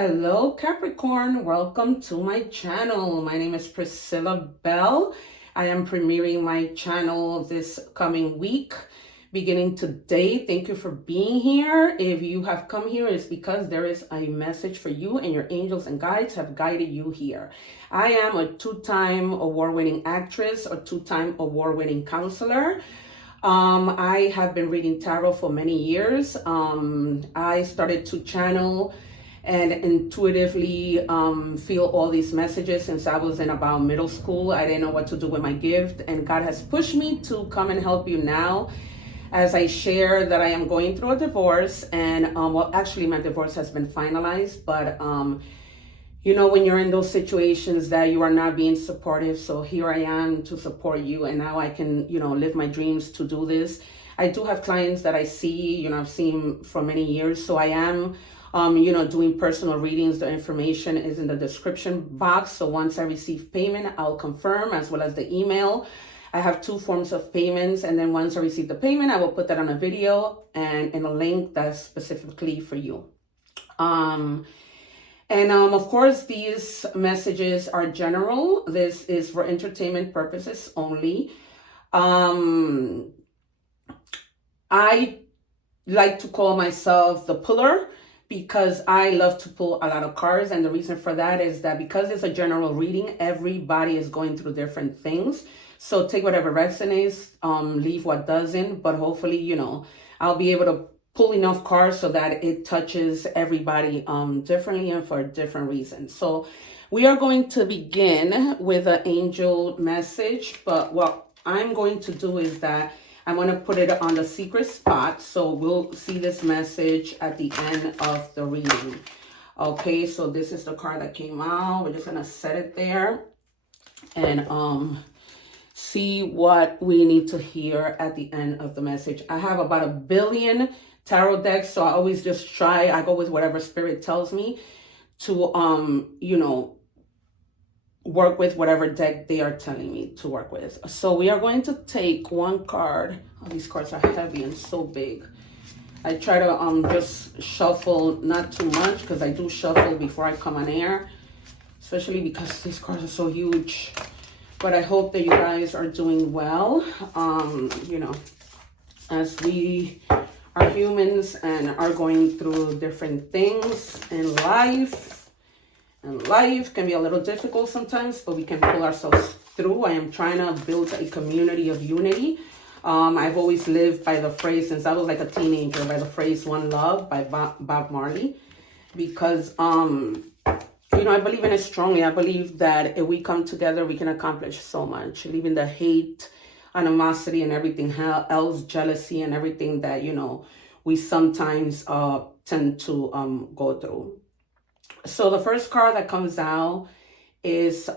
Hello Capricorn, welcome to my channel. My name is Priscilla Bell. I am premiering my channel this coming week, beginning today. Thank you for being here. If you have come here, it's because there is a message for you and your angels and guides have guided you here. I am a two-time award-winning actress or two-time award-winning counselor. I have been reading tarot for many years. I started to channel and intuitively feel all these messages since I was in about middle school. I didn't know what to do with my gift, and God has pushed me to come and help you now as I share that I am going through a divorce. And well, actually my divorce has been finalized, but you know, when you're in those situations that you are not being supportive, so here I am to support you, and now I can, you know, live my dreams to do this. I do have clients that I see, you know, I've seen for many years, so I am you know, doing personal readings. The information is in the description box. So once I receive payment, I'll confirm, as well as the email. I have two forms of payments. And then once I receive the payment, I will put that on a video and in a link that's specifically for you. Of course, these messages are general. This is for entertainment purposes only. I like to call myself the puller, because I love to pull a lot of cards. And the reason for that is that because it's a general reading, everybody is going through different things. So take whatever resonates, leave what doesn't. But hopefully, you know, I'll be able to pull enough cards so that it touches everybody differently and for different reasons. So we are going to begin with an angel message. But what I'm going to do is that I'm going to put it on the secret spot, so we'll see this message at the end of the reading. Okay, so this is the card that came out. We're just going to set it there and see what we need to hear at the end of the message. I have about 1 billion tarot decks, so I always just try. I go with whatever spirit tells me to, you know, work with whatever deck they are telling me to work with. So we are going to take one card. Oh, these cards are heavy and so big. I try to just shuffle, not too much, because I do shuffle before I come on air, especially because these cards are so huge. But I hope that you guys are doing well. You know, as we are humans and are going through different things in life. And life can be a little difficult sometimes, but we can pull ourselves through. I am trying to build a community of unity. I've always lived by the phrase, since I was like a teenager, by the phrase "One Love" by Bob Marley. Because, you know, I believe in it strongly. I believe that if we come together, we can accomplish so much. Leaving the hate, animosity, and everything else, jealousy, and everything that, you know, we sometimes tend to go through. So the first card that comes out is the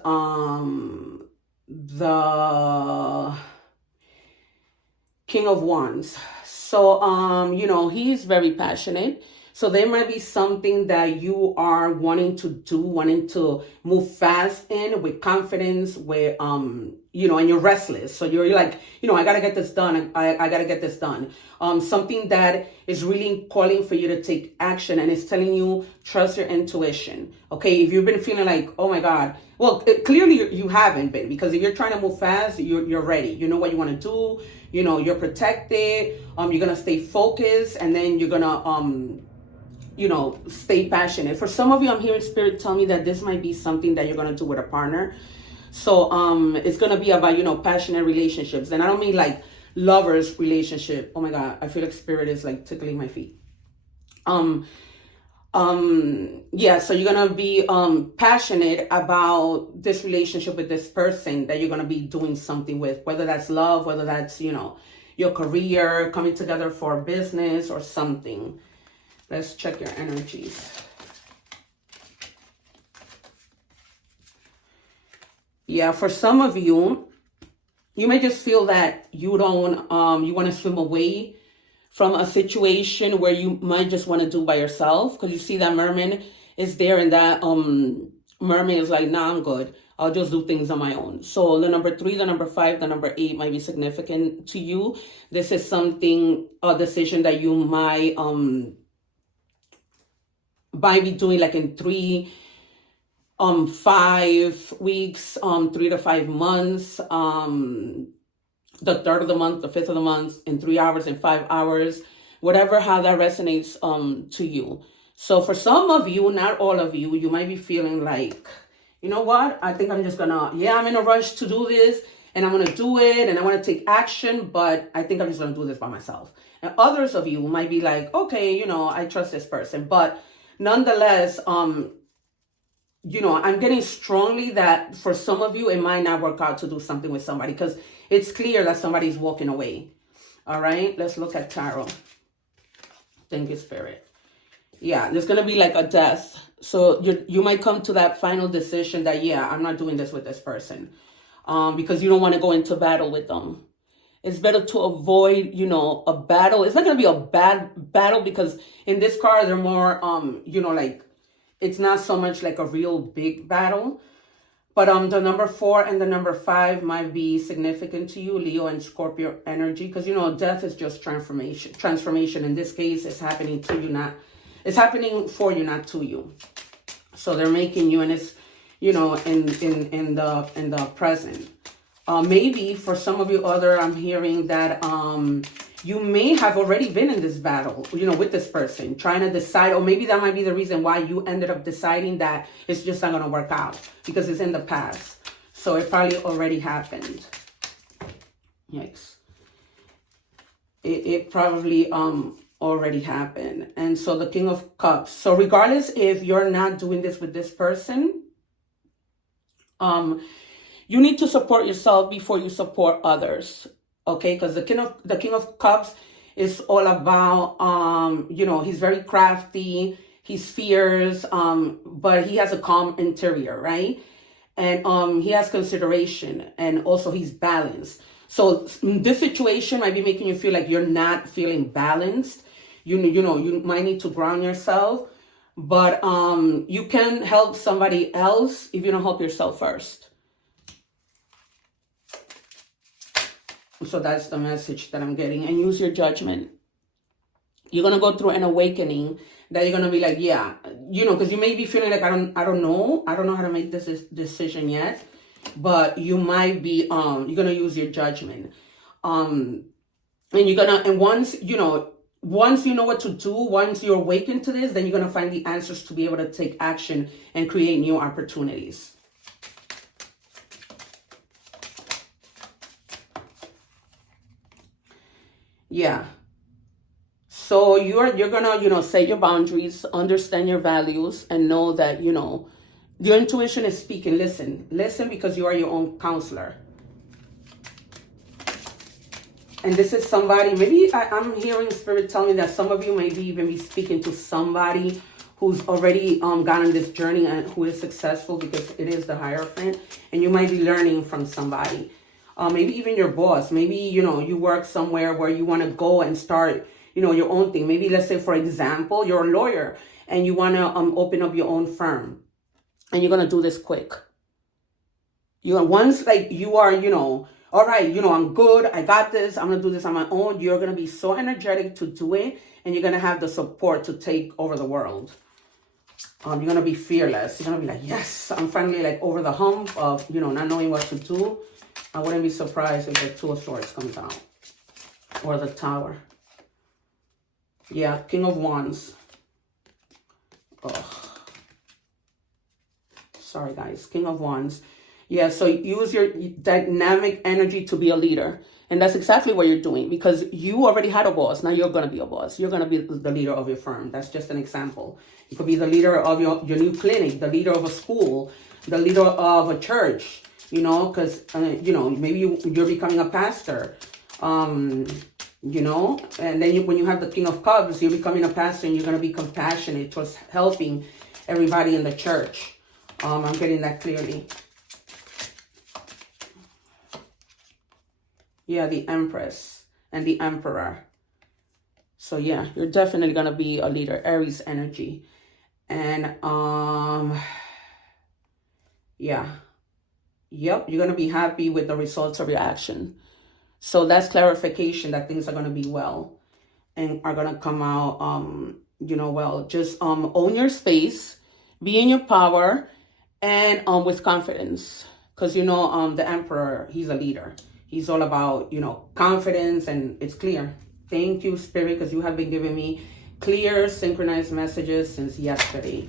King of Wands. So you know, he's very passionate. So there might be something that you are wanting to do, wanting to move fast in with confidence, with you know, and you're restless. So you're like, you know, I gotta get this done. I gotta get this done. Something that is really calling for you to take action, and it's telling you trust your intuition. Okay, if you've been feeling like, oh my God, well, clearly you haven't been, because if you're trying to move fast, you're ready. You know what you want to do. You know, you're protected. You're gonna stay focused, and then you're gonna you know, stay passionate. For some of you, I'm hearing spirit tell me that this might be something that you're going to do with a partner. So it's going to be about, you know, passionate relationships. And I don't mean like lovers relationship. Oh my God, I feel like spirit is like tickling my feet. Yeah, so you're going to be passionate about this relationship with this person that you're going to be doing something with, whether that's love, whether that's, you know, your career, coming together for business or something. Let's check your energies. Yeah, for some of you, you may just feel that you don't, you want to swim away from a situation where you might just want to do by yourself. Because you see that mermaid is there, and that mermaid is like, nah, I'm good. I'll just do things on my own. So the number 3, the number 5, the number 8 might be significant to you. This is something, a decision that you might might be doing like in 5 weeks, 3 to 5 months, the third of the month, the fifth of the month, in 3 hours, in 5 hours, whatever, how that resonates to you. So for some of you, not all of you, you might be feeling like, you know what, I think I'm just gonna, I'm in a rush to do this, and I'm gonna do it, and I want to take action, but I think I'm just gonna do this by myself. And others of you might be like, okay, I trust this person, but nonetheless, I'm getting strongly that for some of you, it might not work out to do something with somebody, because it's clear that somebody's walking away. All right, let's look at tarot. Thank you, Spirit. Yeah, there's going to be like a death. So you might come to that final decision that, I'm not doing this with this person, because you don't want to go into battle with them. It's better to avoid, a battle. It's not going to be a bad battle, because in this card, they're more, like, it's not so much like a real big battle. But the number 4 and the number 5 might be significant to you, Leo and Scorpio energy, because death is just transformation. Transformation in this case is happening to you, it's happening for you, not to you. So they're making you, and it's in the present. Maybe for some of you I'm hearing that you may have already been in this battle, with this person, trying to decide, or maybe that might be the reason why you ended up deciding that it's just not going to work out, because it's in the past. So it probably already happened. Yikes. It probably already happened. And so the King of Cups. So regardless if you're not doing this with this person, you need to support yourself before you support others. Okay, because the King of Cups is all about, he's very crafty, he's fierce, but he has a calm interior, right? And he has consideration, and also he's balanced. So this situation might be making you feel like you're not feeling balanced. You might need to ground yourself, but you can help somebody else if you don't help yourself first. So that's the message that I'm getting. And use your judgment. You're going to go through an awakening that you're going to be like, because you may be feeling like, I don't know how to make this decision yet, but you might be, you're going to use your judgment. And once you know what to do, once you're awakened to this, then you're going to find the answers to be able to take action and create new opportunities. Yeah. So you're gonna, set your boundaries, understand your values, and know that, your intuition is speaking. Listen, because you are your own counselor. And this is somebody, maybe I'm hearing Spirit tell me that some of you maybe even be speaking to somebody who's already gone on this journey and who is successful, because it is the Hierophant, and you might be learning from somebody. Maybe even your boss. Maybe, you work somewhere where you want to go and start, your own thing. Maybe, let's say, for example, you're a lawyer and you want to open up your own firm, and you're going to do this quick. Once, like, you are, all right, I'm good, I got this, I'm going to do this on my own, you're going to be so energetic to do it, and you're going to have the support to take over the world. You're going to be fearless. You're going to be like, yes, I'm finally, like, over the hump of, not knowing what to do. I wouldn't be surprised if the 2 of Swords comes out. Or the Tower. Yeah, King of Wands. Oh. Sorry, guys. King of Wands. Yeah, so use your dynamic energy to be a leader. And that's exactly what you're doing, because you already had a boss. Now you're going to be a boss. You're going to be the leader of your firm. That's just an example. You could be the leader of your new clinic, the leader of a school, the leader of a church. Because, maybe you're becoming a pastor, and then when you have the King of Cups, you're becoming a pastor, and you're going to be compassionate towards helping everybody in the church. I'm getting that clearly. Yeah, the Empress and the Emperor. So, yeah, you're definitely going to be a leader, Aries energy. And, yeah. Yep, you're going to be happy with the results of your action. So that's clarification that things are going to be well and are going to come out, well. Just own your space, be in your power, and with confidence. Because the emperor, he's a leader. He's all about confidence, and it's clear. Thank you, Spirit, because you have been giving me clear, synchronized messages since yesterday.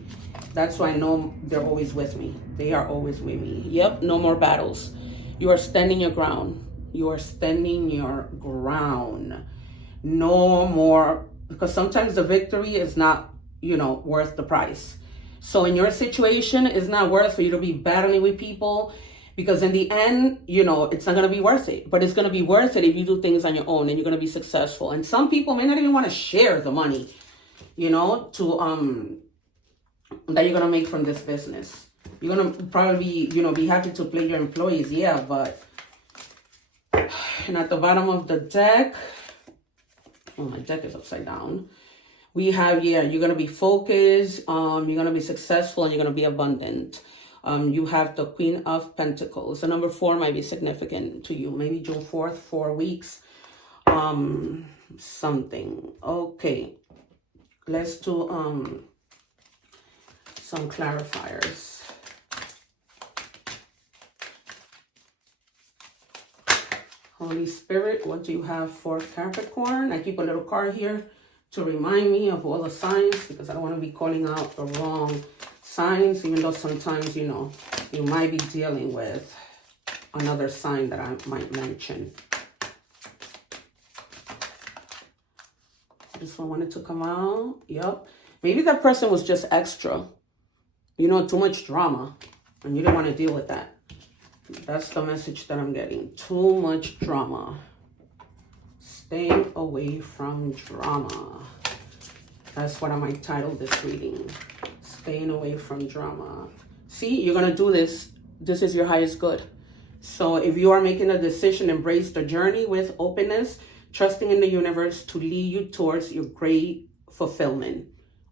That's why I know they're always with me. They are always with me. Yep, no more battles. You are standing your ground. You are standing your ground. No more, because sometimes the victory is not, worth the price. So in your situation, it's not worth for you to be battling with people, because in the end, it's not going to be worth it. But it's going to be worth it if you do things on your own and you're going to be successful. And some people may not even want to share the money, to that you're going to make from this business. You're going to probably be happy to pay your employees, yeah, but and at the bottom of the deck, oh, my deck is upside down. We have, you're going to be focused, you're going to be successful, and you're going to be abundant. You have the Queen of Pentacles. The number 4 might be significant to you. Maybe June 4th, 4 weeks, something. Okay. Let's do some clarifiers. Holy Spirit, what do you have for Capricorn? I keep a little card here to remind me of all the signs, because I don't want to be calling out the wrong signs, even though sometimes, you might be dealing with another sign that I might mention. This one wanted to come out. Yep. Maybe that person was just extra, too much drama, and you didn't want to deal with that. That's the message that I'm getting. Too much drama. Stay away from drama. That's what I might title this reading. Staying away from drama. See, you're going to do this. This is your highest good. So if you are making a decision, embrace the journey with openness, trusting in the universe to lead you towards your great fulfillment.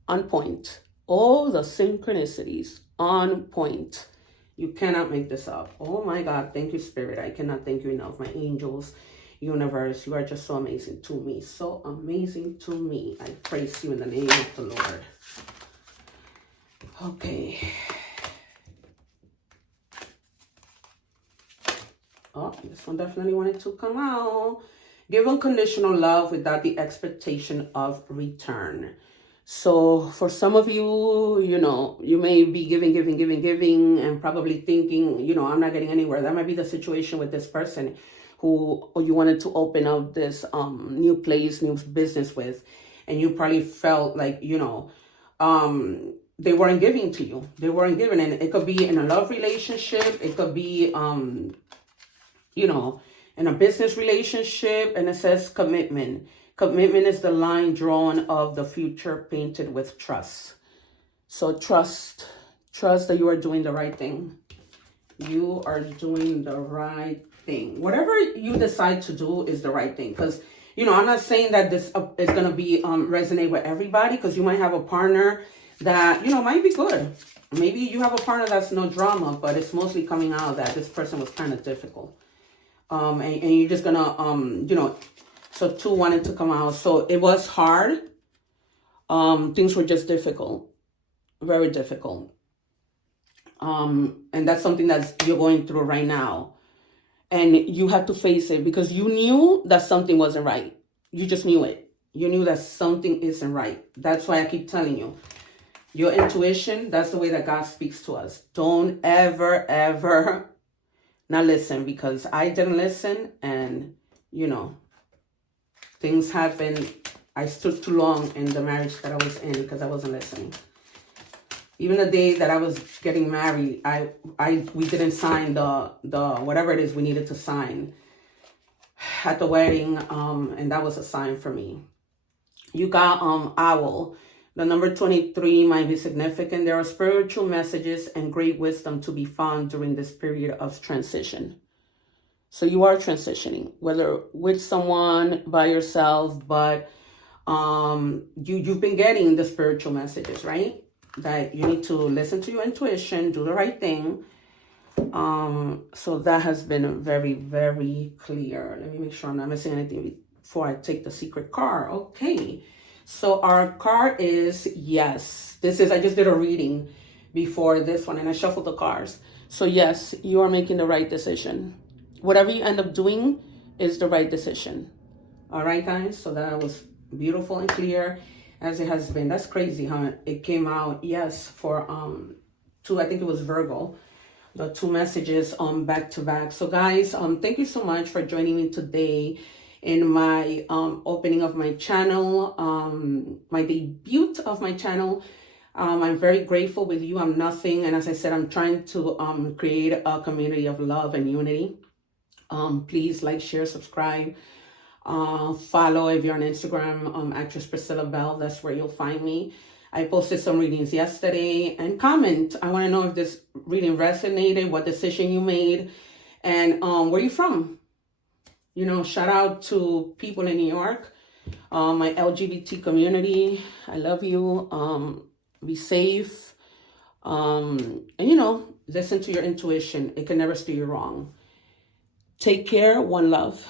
On point. All the synchronicities on point. You cannot make this up. Oh my God. Thank you, Spirit. I cannot thank you enough. My angels, universe, you are just so amazing to me. So amazing to me. I praise you in the name of the Lord. Okay. Oh, this one definitely wanted to come out. Give unconditional love without the expectation of return. So for some of you, you may be giving, and probably thinking, I'm not getting anywhere. That might be the situation with this person who you wanted to open up this new place, new business with. And you probably felt like, they weren't giving to you. They weren't giving. And it could be in a love relationship. It could be, in a business relationship. And it says commitment. Commitment is the line drawn of the future painted with trust. So trust that you are doing the right thing. You are doing the right thing. Whatever you decide to do is the right thing. Because, I'm not saying that this is going to be resonate with everybody, because you might have a partner that, might be good. Maybe you have a partner that's no drama, but it's mostly coming out that this person was kind of difficult. And you're just going to, so 2 wanted to come out. So it was hard. Things were just difficult. Very difficult. And that's something that you're going through right now. And you have to face it, because you knew that something wasn't right. You just knew it. You knew that something isn't right. That's why I keep telling you. Your intuition, that's the way that God speaks to us. Don't ever, ever not listen, because I didn't listen, and, things happened. I stood too long in the marriage that I was in because I wasn't listening. Even the day that I was getting married, we didn't sign the whatever it is we needed to sign at the wedding, and that was a sign for me. You got owl. The number 23 might be significant. There are spiritual messages and great wisdom to be found during this period of transition. So you are transitioning, whether with someone, by yourself, but you've been getting the spiritual messages, right? That you need to listen to your intuition, do the right thing. So that has been very, very clear. Let me make sure I'm not missing anything before I take the secret card. Okay. So our card is yes. This is, I just did a reading before this one and I shuffled the cards. So yes, you are making the right decision. Whatever you end up doing is the right decision. All right, guys. So that was beautiful and clear as it has been. That's crazy, huh? It came out, yes, for two, I think it was Virgo, the two messages back to back. So guys, thank you so much for joining me today in my opening of my channel, my debut of my channel. I'm very grateful with you. I'm nothing, and as I said, I'm trying to create a community of love and unity. Please like, share, subscribe, follow if you're on Instagram, actress Priscilla Bell. That's where you'll find me. I posted some readings yesterday, and comment. I want to know if this reading resonated, what decision you made, and where you from. You know, shout out to people in New York, my LGBT community. I love you. Be safe. And you know, listen to your intuition. It can never steer you wrong. Take care. One love.